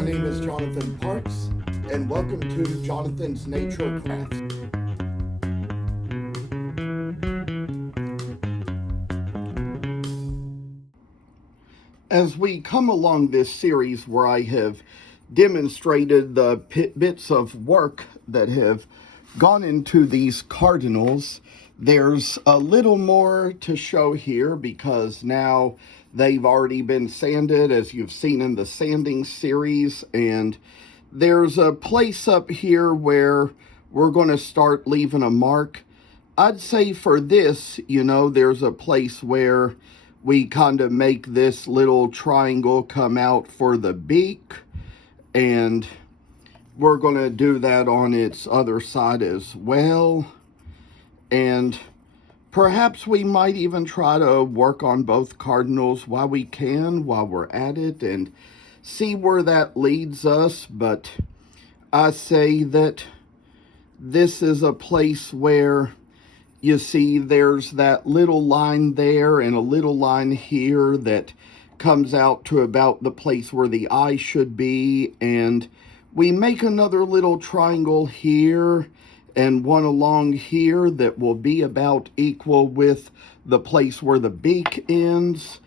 My name is Jonathan Parks, and welcome to Jonathan's Nature Crafts. As we come along this series where I have demonstrated the bits of work that have gone into these cardinals, there's a little more to show here because now they've already been sanded, as you've seen in the sanding series, and there's a place up here where we're going to start leaving a mark. I'd say for this, there's a place where we kind of make this little triangle come out for the beak, and we're going to do that on its other side as well. And perhaps we might even try to work on both cardinals while we're at it, and see where that leads us. But I say that this is a place where you see there's that little line there and a little line here that comes out to about the place where the eye should be, and we make another little triangle here and one along here that will be about equal with the place where the beak ends,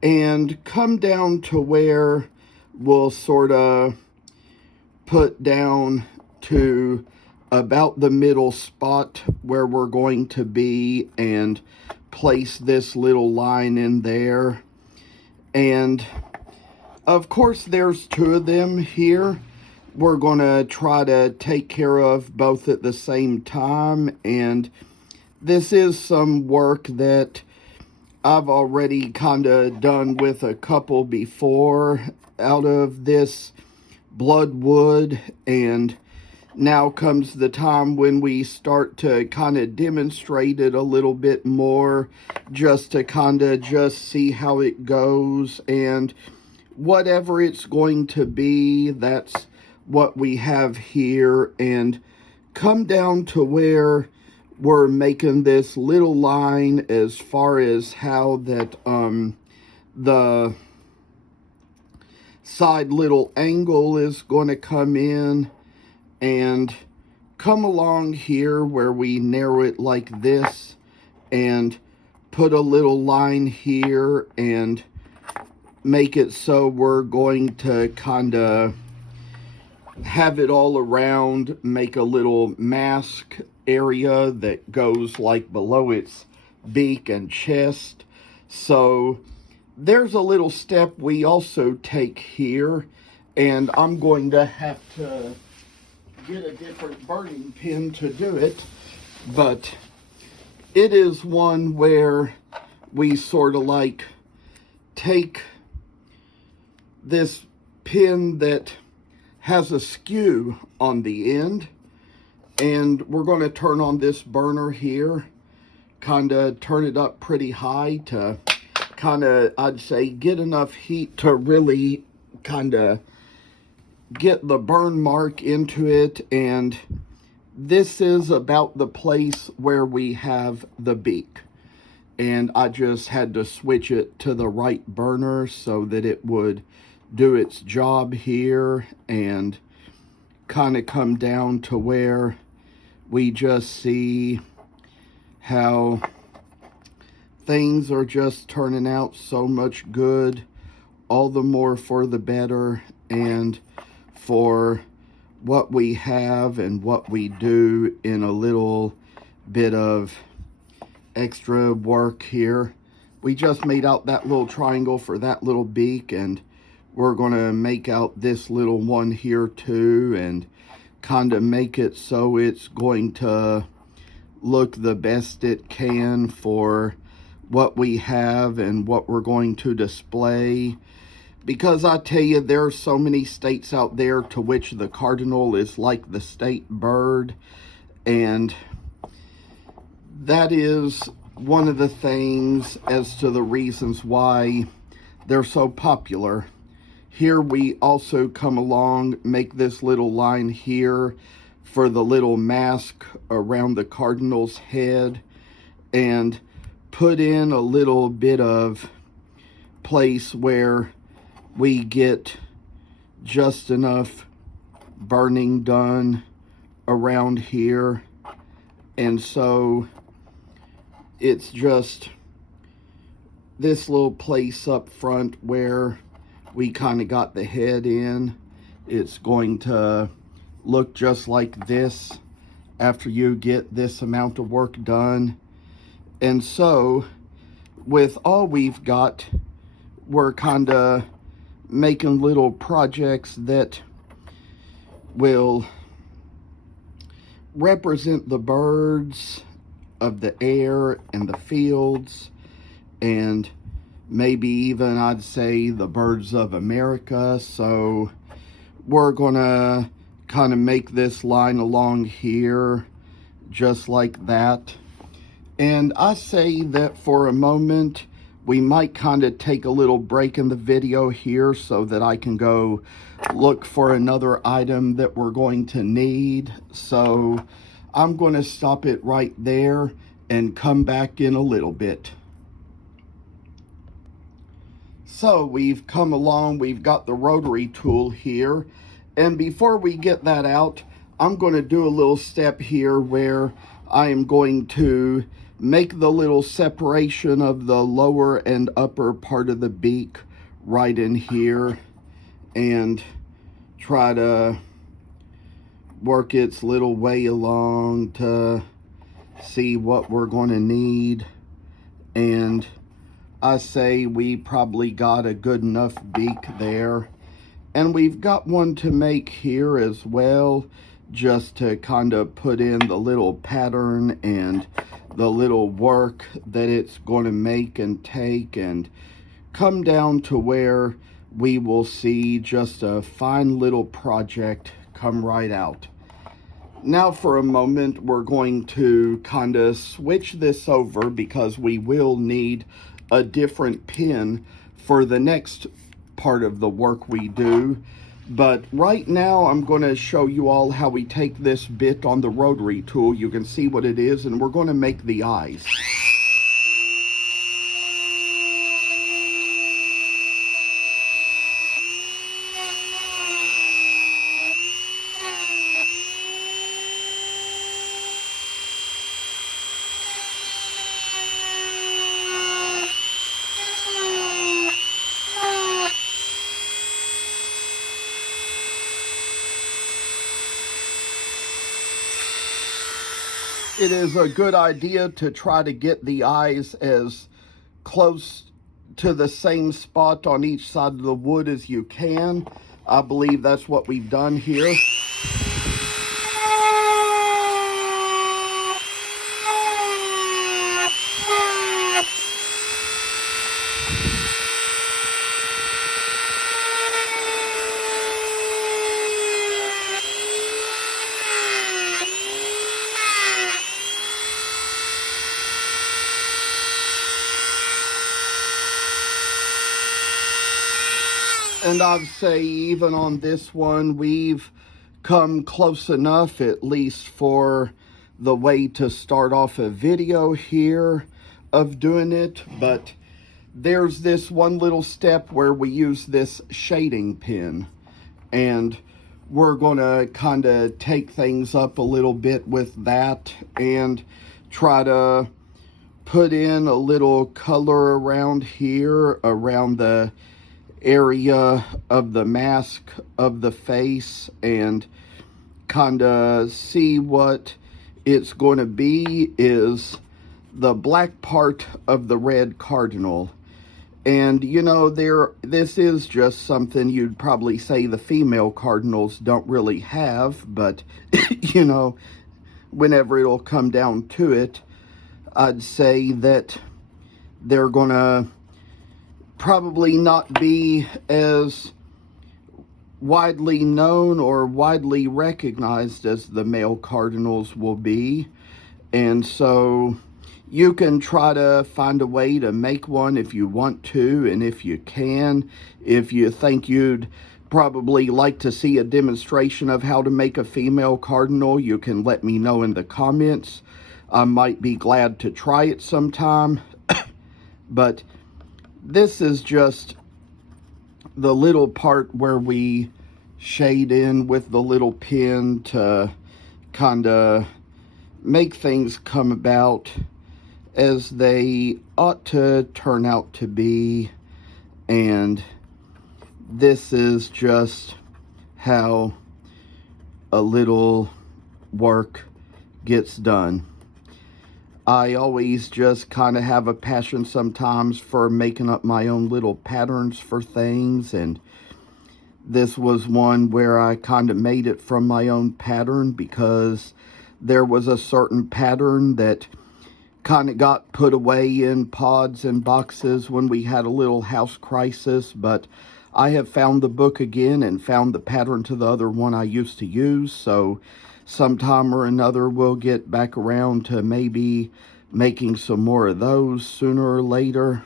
and come down to where we'll sort of put down to about the middle spot where we're going to be and place this little line in there. And of course there's two of them here. We're going to try to take care of both at the same time, and this is some work that I've already kind of done with a couple before out of this Bloodwood, and now comes the time when we start to kind of demonstrate it a little bit more, just to kind of just see how it goes, and whatever it's going to be, that's what we have here. And come down to where we're making this little line as far as how that the side little angle is going to come in, and come along here where we narrow it like this and put a little line here and make it so we're going to kind of have it all around, make a little mask area that goes like below its beak and chest. So there's a little step we also take here, and I'm going to have to get a different burning pin to do it, but it is one where we sort of like take this pin that has a skew on the end, and we're going to turn on this burner here, kind of turn it up pretty high to kind of, I'd say, get enough heat to really kind of get the burn mark into it. And this is about the place where we have the beak, and I just had to switch it to the right burner so that it would do its job here, and kind of come down to where we just see how things are just turning out so much good, all the more for the better, and for what we have and what we do in a little bit of extra work here. We just made out that little triangle for that little beak, and we're going to make out this little one here too, and kind of make it so it's going to look the best it can for what we have and what we're going to display. Because I tell you, there are so many states out there to which the cardinal is like the state bird, and that is one of the things as to the reasons why they're so popular. Here we also come along, make this little line here for the little mask around the cardinal's head, and put in a little bit of place where we get just enough burning done around here. And so it's just this little place up front where we kind of got the head in. It's going to look just like this after you get this amount of work done. And so with all we've got, we're kind of making little projects that will represent the birds of the air and the fields, and maybe even I'd say the birds of America. So we're gonna kind of make this line along here just like that. And I say that for a moment we might kind of take a little break in the video here so that I can go look for another item that we're going to need. So I'm going to stop it right there and come back in a little bit. So we've come along, we've got the rotary tool here, and before we get that out, I'm going to do a little step here where I am going to make the little separation of the lower and upper part of the beak right in here and try to work its little way along to see what we're going to need. And I say we probably got a good enough beak there, and we've got one to make here as well, just to kind of put in the little pattern and the little work that it's going to make and take and come down to where we will see just a fine little project come right out. Now for a moment we're going to kind of switch this over because we will need a different pin for the next part of the work we do. But right now I'm going to show you all how we take this bit on the rotary tool. You can see what it is, and we're going to make the eyes. It is a good idea to try to get the eyes as close to the same spot on each side of the wood as you can. I believe that's what we've done here. And I'd say even on this one, we've come close enough, at least for the way to start off a video here of doing it. But there's this one little step where we use this shading pin, and we're going to kind of take things up a little bit with that and try to put in a little color around here, around the area of the mask of the face, and kind of see what it's going to be is the black part of the red cardinal. And you know, this is just something you'd probably say the female cardinals don't really have, but you know, whenever it'll come down to it, I'd say that they're gonna probably not be as widely known or widely recognized as the male cardinals will be. And so you can try to find a way to make one if you want to, and if you can. If you think you'd probably like to see a demonstration of how to make a female cardinal, you can let me know in the comments. I might be glad to try it sometime. But this is just the little part where we shade in with the little pin to kind of make things come about as they ought to turn out to be. And this is just how a little work gets done. I always just kind of have a passion sometimes for making up my own little patterns for things, and this was one where I kind of made it from my own pattern, because there was a certain pattern that kind of got put away in pods and boxes when we had a little house crisis, but I have found the book again and found the pattern to the other one I used to use, so sometime or another we'll get back around to maybe making some more of those sooner or later.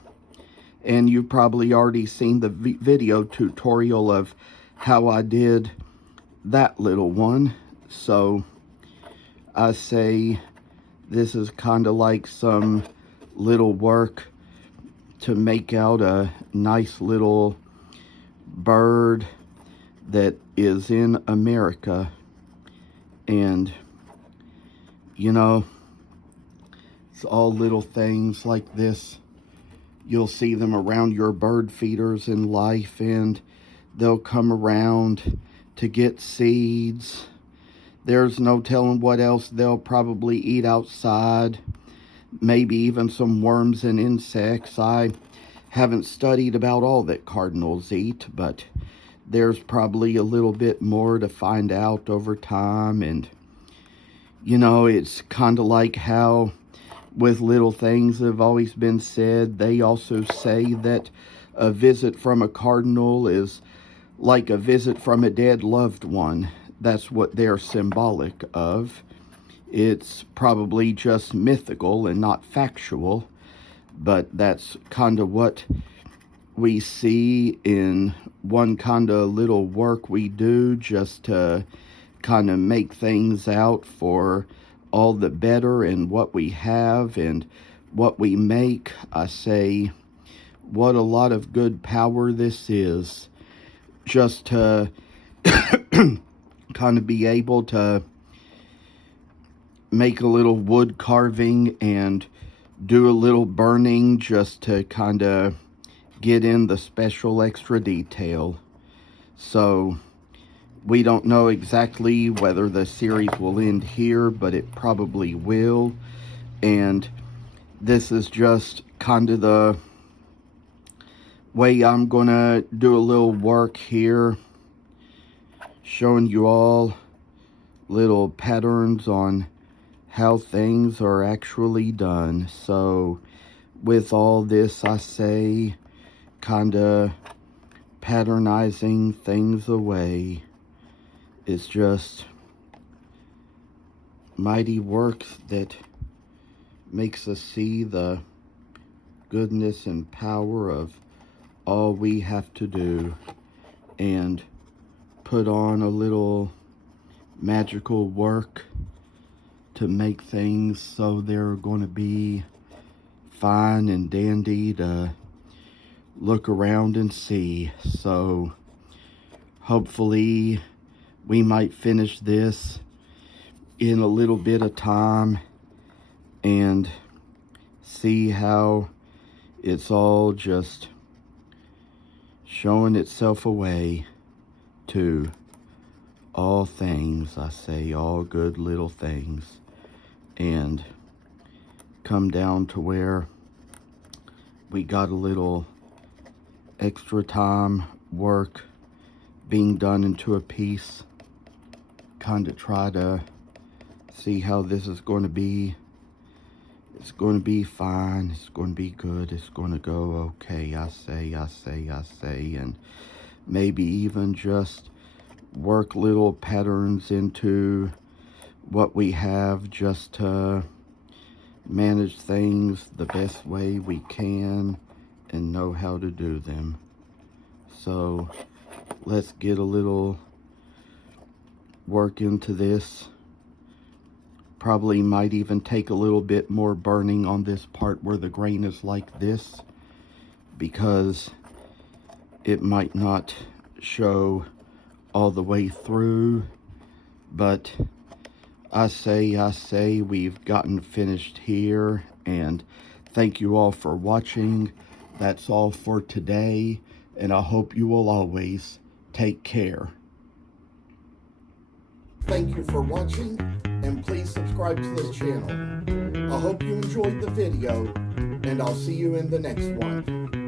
And you've probably already seen the video tutorial of how I did that little one. So I say this is kind of like some little work to make out a nice little bird that is in America. And you know, it's all little things like this. You'll see them around your bird feeders in life, and they'll come around to get seeds. There's no telling what else they'll probably eat outside. Maybe even some worms and insects. I haven't studied about all that cardinals eat, but there's probably a little bit more to find out over time. And you know, it's kind of like how with little things that have always been said, they also say that a visit from a cardinal is like a visit from a dead loved one. That's what they're symbolic of. It's probably just mythical and not factual, but that's kind of what we see in one kind of little work we do, just to kind of make things out for all the better and what we have and what we make. I say, what a lot of good power this is, just to kind of be able to make a little wood carving and do a little burning, just to kind of get in the special extra detail. So we don't know exactly whether the series will end here, but it probably will. And this is just kind of the way I'm gonna do a little work here, showing you all little patterns on how things are actually done. So with all this, I say, kind of patternizing things away. It's just mighty work that makes us see the goodness and power of all we have to do, and put on a little magical work to make things so they're going to be fine and dandy to look around and see. So hopefully we might finish this in a little bit of time and see how it's all just showing itself away to all things. I say all good little things, and come down to where we got a little extra time work being done into a piece. Kind of try to see how this is going to be. It's going to be fine. It's going to be good. It's going to go okay. I say, and maybe even just work little patterns into what we have, just to manage things the best way we can and know how to do them. So let's get a little work into this. Probably might even take a little bit more burning on this part where the grain is like this, because it might not show all the way through, but I say we've gotten finished here, and thank you all for watching. That's all for today, and I hope you will always take care. Thank you for watching, and please subscribe to this channel. I hope you enjoyed the video, and I'll see you in the next one.